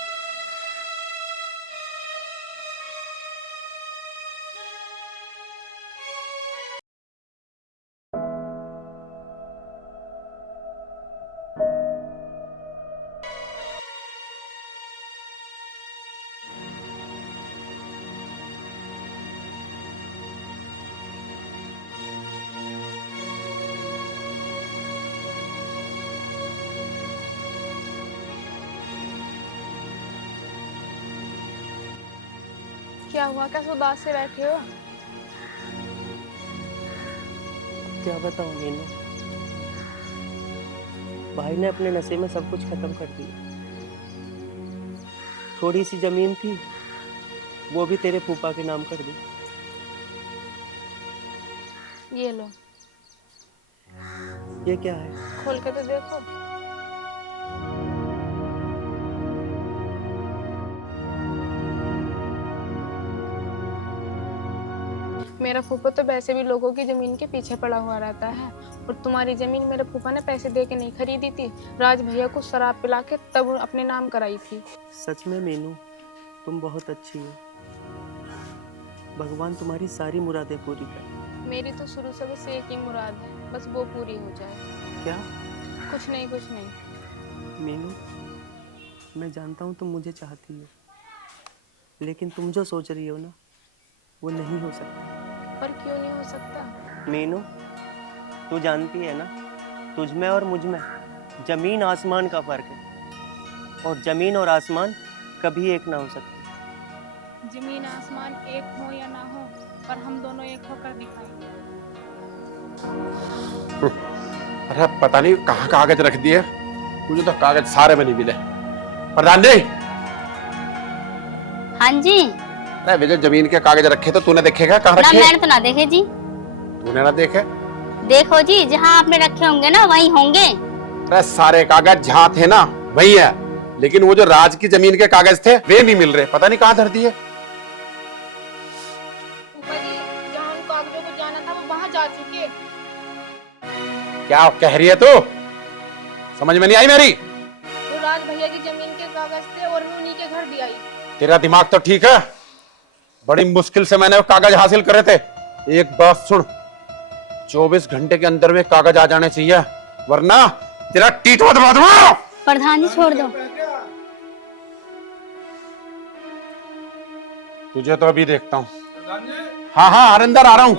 क्या हुआ, कैसे उदास से बैठे हो? क्या बताऊं मीनू, भाई ने अपने नशे में सब कुछ खत्म कर दिया। थोड़ी सी जमीन थी, वो भी तेरे फूफा के नाम कर दी। ये लो, ये क्या है? खोल के तो देखो। मेरा फूफा तो वैसे भी लोगों की जमीन के पीछे पड़ा हुआ रहता है, और तुम्हारी जमीन मेरे फूफा ने पैसे दे के नहीं खरीदी थी, राज भैया को शराब पिला के तब अपने नाम कराई थी। सच में मीनू, तुम बहुत अच्छी हो। भगवान तुम्हारी सारी मुरादें पूरी करे। मेरी तो शुरू से बस एक ही मुराद है, बस वो पूरी हो जाए। क्या? कुछ नहीं, कुछ नहीं। मीनू, मैं जानता हूँ तुम मुझे चाहती हो, लेकिन तुम जो सोच रही हो ना, वो नहीं हो सकता। पर क्यों नहीं हो सकता? मीनू, तू जानती है ना, तुझ में और मुझ में जमीन आसमान का फर्क है, और जमीन और आसमान कभी एक ना हो सकते। जमीन आसमान एक हो या ना हो, पर हम दोनों एक होकर दिखाएंगे। अरे पता नहीं कहाँ कागज रख दिए, मुझे तो कागज सारे में नहीं मिले। प्रधान जी। हाँ जी। अरे वे जो जमीन के कागज रखे तो तूने देखेगा कहाँ ना रखे? मैंने तो ना देखे जी। तूने ना देखे? देखो जी, जहाँ आपने रखे होंगे ना वहीं होंगे। अरे सारे कागज जहाँ थे ना वही है, लेकिन वो जो राज की जमीन के कागज थे वे नहीं मिल रहे, पता नहीं कहाँ धर दिए। फूफा जी, जहाँ उन कागजों को जाना था वो वहाँ जा चुके। क्या कह रही है तू? समझ में नहीं आई मेरी। वो राज भैया की जमीन के कागज थे और मैं उन्हीं के घर दिया। तेरा दिमाग तो ठीक है, बड़ी मुश्किल से मैंने वो कागज हासिल करे थे। एक बात सुन, 24 घंटे के अंदर में कागज आ जाने चाहिए, वरना तेरा टीट दबा दूंगा। प्रधान जी छोड़ दो। तुझे तो अभी देखता हूँ। हाँ हाँ अंदर आ रहा हूँ।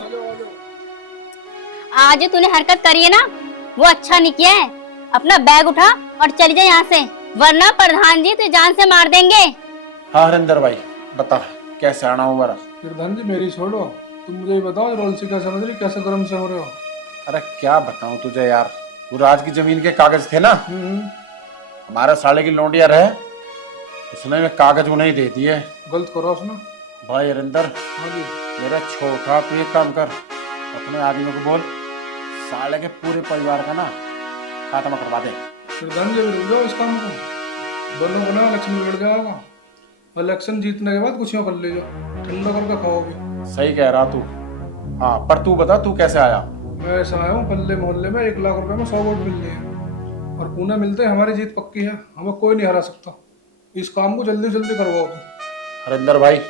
आज जो तूने हरकत करी है ना, वो अच्छा नहीं किया है। अपना बैग उठा और चली जा यहाँ से, वरना प्रधान जी तुझे जान से मार देंगे। हाँ हरिंदर भाई, बता कैसे आना होगा? प्रधान जी मेरी छोड़ो, तुम मुझे ये बताओ रोल से क्या समझ रही, कैसे गर्म से हो रहे हो? अरे क्या बताऊं तुझे यार, वो राज की जमीन के कागज थे ना, हमारे साले की लौंडिया रहे, उसने में कागज उन्हें दे दिए। गलत करो उसने। भाई हरिंदर, मेरा छोटा तू एक काम कर, अपने आदमी को बोल साले के पूरे परिवार का ना खात्मा करवा दे। प्रधान जी रुक जाओ इस काम को, बनो बना इलेक्शन बिगड़ जाएगा। इलेक्शन जीतने के बाद कुछ यूँ कर ले जाओ, ठंडा करके खाओगे। सही कह रहा तू। हाँ पर तू बता तू कैसे आया? मैं ऐसा आया हूँ, पल्ले मोहल्ले में 1 लाख रुपए में 100 वोट मिल रहे हैं, और पुणे मिलते हमारी जीत पक्की है, हमें कोई नहीं हरा सकता। इस काम को जल्दी जल्दी करवाओ तुम। हरिंदर भाई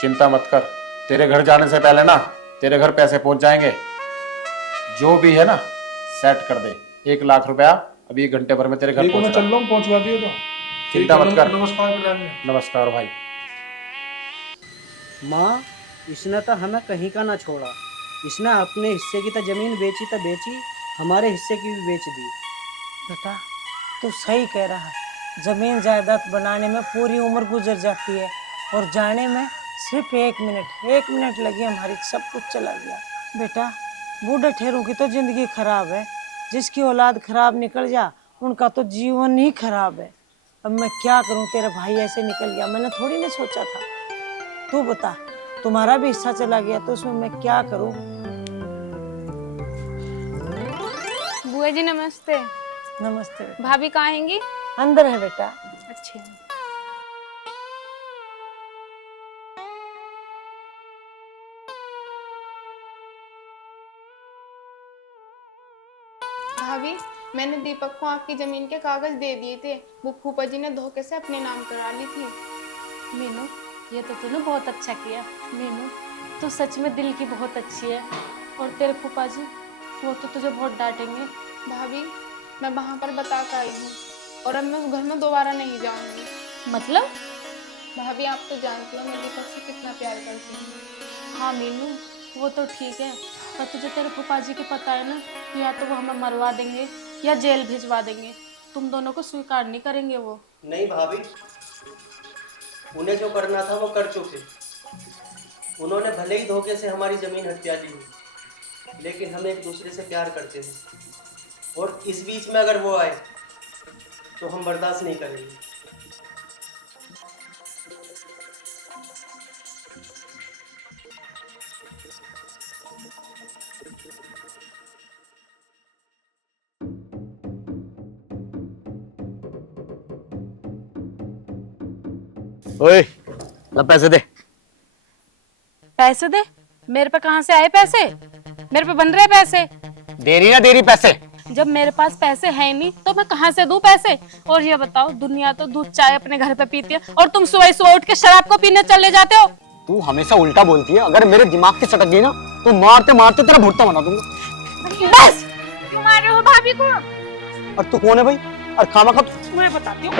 चिंता मत कर, तेरे घर जाने से पहले ना तेरे घर पैसे पहुंच जाएंगे। जो भी है ना सेट कर दे। 1 लाख रुपया अभी 1 घंटे भर में तेरे घर ठीक है, मैं पहुंच चल रहा हूँ, पहुंचवा दियो तो। चिंता मत कर। नमस्कार प्रधान जी। नमस्कार भाई। माँ, इसने तो हमें कहीं का ना छोड़ा। इसने अपने हिस्से की तो जमीन बेची तो बेची, हमारे हिस्से की भी बेच दी। बेटा तू सही कह रहा है, जमीन जायदाद बनाने में पूरी उम्र गुजर जाती है, और जाने में सिर्फ 1 मिनट लगी, हमारी सब कुछ चला गया। बेटा बूढ़े ठेरों की तो जिंदगी खराब है, जिसकी औलाद खराब निकल जा उनका तो जीवन ही खराब है। अब मैं क्या करूं, तेरा भाई ऐसे निकल गया, मैंने थोड़ी ना सोचा था। तू बता, तुम्हारा भी हिस्सा चला गया तो उसमें मैं क्या करूं? बुआ जी नमस्ते। नमस्ते। भाभी कहाँ आएंगी? अंदर है बेटा। अच्छी। भाभी मैंने दीपक को आपकी जमीन के कागज दे दिए थे, वो फूफा जी ने धोखे से अपने नाम करा ली थी। मीनू, ये तो तूने बहुत अच्छा किया। मीनू, तू सच में दिल की बहुत अच्छी है, और तेरे फूफा जी वो तो तुझे बहुत डांटेंगे। भाभी मैं वहाँ पर बता कर आई हूँ, और अब मैं उस घर में दोबारा नहीं जाऊँगी। मतलब? भाभी आप तो जानती हो मैं दीपक से कितना प्यार करती हूँ। हाँ मीनू, वो तो ठीक है, पर तुझे तेरे फूफा जी की पता है ना, या तो वो हमें मरवा देंगे या जेल भिजवा देंगे। तुम दोनों को स्वीकार नहीं करेंगे वो। नहीं भाभी, उन्हें जो करना था वो कर चुके, उन्होंने भले ही धोखे से हमारी जमीन हथिया ली, लेकिन हम एक दूसरे से प्यार करते हैं, और इस बीच में अगर वो आए तो हम बर्दाश्त नहीं करेंगे। ओए, ला पैसे दे। पैसे दे? मेरे पे कहाँ से आए पैसे? मेरे पे बन रहे पैसे। दे रही ना दे रही पैसे? जब मेरे पास पैसे है नहीं तो मैं कहाँ से दूं पैसे? और ये बताओ, दुनिया तो दूध चाय अपने घर पे पीती है और तुम सुबह सुबह उठ के शराब को पीने चले जाते हो। तू हमेशा उल्टा बोलती है। अगर मेरे दिमाग की सटक गई ना तो मारते मारते तेरा भुट्टा बना दूंगा। बस क्यों मार रहे हो भाभी को? और तू कौन है भाई? और खामा खा मैं बताती हूँ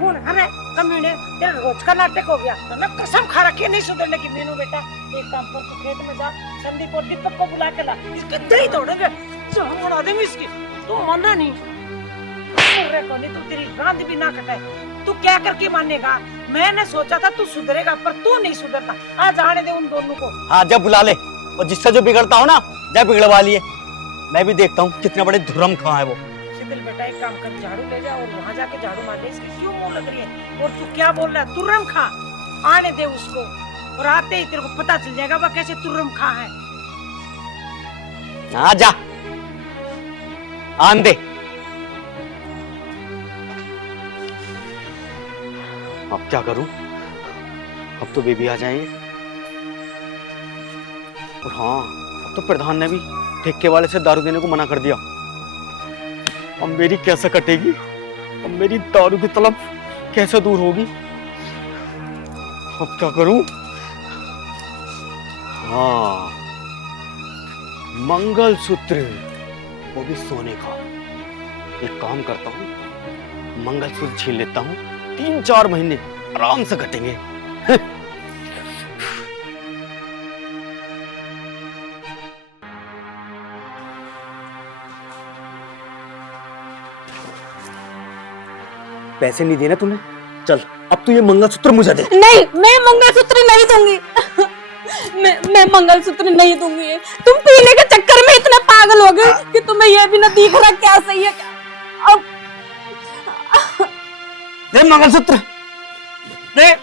कौन है रे कमीने। तेरा रोज का नाटक हो गया। तो मैं कसम खा रखी है नहीं सुधरने की। मीनू बेटा एक काम कर, तू खेत में जा, संदीप और दीपक को बुला के ला। इसके दही तोड़ेंगे, जान उड़ा देंगे इसकी। तू मानना नहीं रे कोनी, तू तेरी रांद भी ना कटाए। तू क्या करके मानेगा? मैंने सोचा था तू सुधरेगा, पर तू नहीं सुधरता। आज आने दे उन दोनों को। हाँ जब बुला ले, और जिससे जो बिगड़ता हो ना जब बिगड़वा लिए। मैं भी देखता हूँ कितने बड़े धुरम खा है वो। शीतल बेटा एक काम कर, झाड़ू ले जा और वहाँ जाके झाड़ू मार ले। इसकी क्यों मुंह लग रही है? और तू क्या बोल रहा है? तुर्रम खा, आने दे उसको, और आते ही तेरे को पता चल जाएगा वह कैसे तुर्रम खा है। हाँ जा, आन दे। अब क्या करूं? अब तो बेबी आ जाएंगे। और हाँ, अब तो प्रधान ने भी ठेके वाले से दारू देने को मना कर दिया। अब मेरी कैसे कटेगी? अब मेरी दारू की तलब कैसे दूर होगी? अब क्या करूं? हाँ, मंगलसूत्र, वो भी सोने का। एक काम करता हूं, मंगलसूत्र छीन लेता हूं। 3-4 महीने आराम से कटेंगे। पैसे नहीं देना तुम्हें? चल अब तू ये मंगलसूत्र मुझे दे। नहीं, मैं मंगलसूत्र नहीं दूंगी। मैं मंगलसूत्र नहीं दूंगी। तुम पीने के चक्कर में इतने पागल हो गए कि तुम्हें ये भी ना दिख रहा क्या सही है क्या। अब दे मंगलसूत्र दे।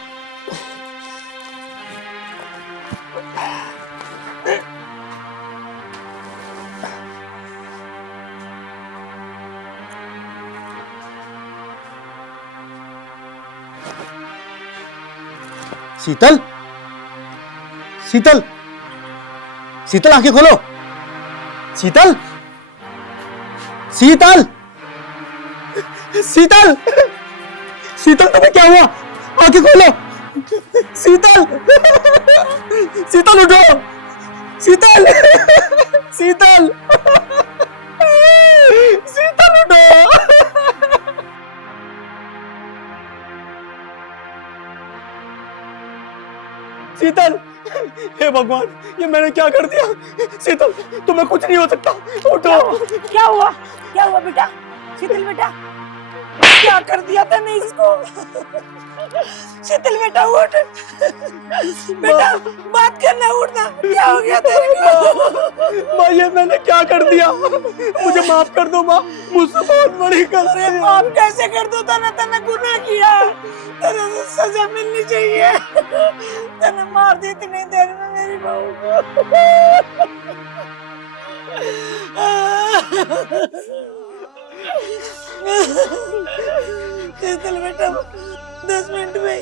शीतल, शीतल, शीतल आंखें खोलो। शीतल, शीतल, शीतल, शीतल तुम्हें क्या हुआ? आंखें खोलो। शीतल, शीतल उठो। शीतल, शीतल, शीतल उठो। शीतल, हे भगवान, ये मैंने क्या कर दिया? शीतल, तुम्हें कुछ नहीं हो सकता, उठो। क्या हुआ? क्या हुआ बेटा? शीतल बेटा क्या कर दिया तूने इसको? शीतल बेटा उठ। बेटा बात करना, उठना। क्या हो गया तेरे को? माँ ये मैंने क्या कर दिया? मुझे माफ कर दो माँ, मुझसे बहुत बड़ी गलती है। माफ कैसे कर दो? तने गुनाह किया, तेरे को सजा मिलनी चाहिए। तने मार दी इतनी देर में मेरी बहू को। शीतल बेटा 10 मिनट में।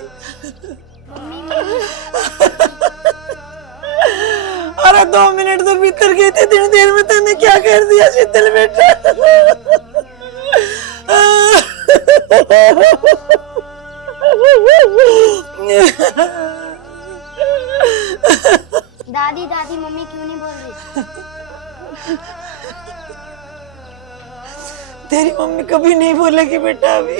अरे 2 मिनट तो भीतर गई थी, इतनी देर में तूने क्या कर दिया शीतल बेटा? दादी दादी मम्मी क्यों नहीं बोल रही? तेरी मम्मी कभी नहीं बोलेगी बेटा अभी।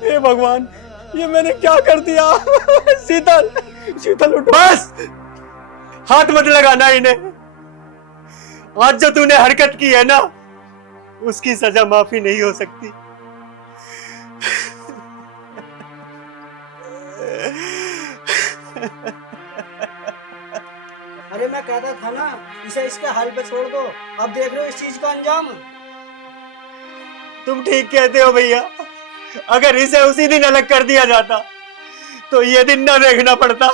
हे भगवान, ये मैंने क्या कर दिया? शीतल, शीतल उठो। बस हाथ मत लगाना इन्हें। आज जो तूने हरकत की है ना, उसकी सजा माफी नहीं हो सकती। अरे मैं कहता था ना, इसे इसके हाल पे छोड़ दो। अब देख रहे हो इस चीज का अंजाम। तुम ठीक कहते हो भैया। अगर इसे उसी दिन अलग कर दिया जाता तो ये दिन ना देखना पड़ता।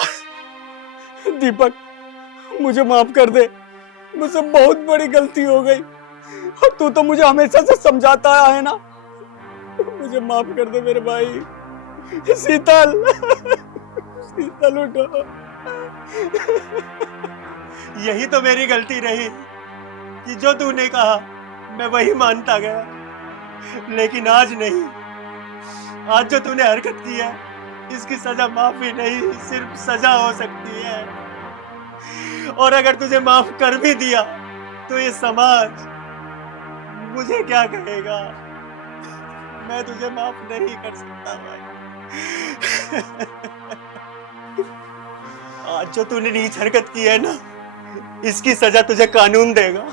दीपक, मुझे माफ कर दे। मुझसे बहुत बड़ी गलती हो गई और तू तो मुझे हमेशा से समझाता आया है ना। मुझे माफ कर दे मेरे भाई। शीतल, शीतल उठो। यही तो मेरी गलती रही कि जो तूने कहा मैं वही मानता गया, लेकिन आज नहीं। आज जो तूने हरकत की है, इसकी सजा माफी नहीं, सिर्फ सजा हो सकती है। और अगर तुझे माफ कर भी दिया तो ये समाज मुझे क्या कहेगा? मैं तुझे माफ नहीं कर सकता भाई। आज जो तूने नीच हरकत की है ना, इसकी सजा तुझे कानून देगा।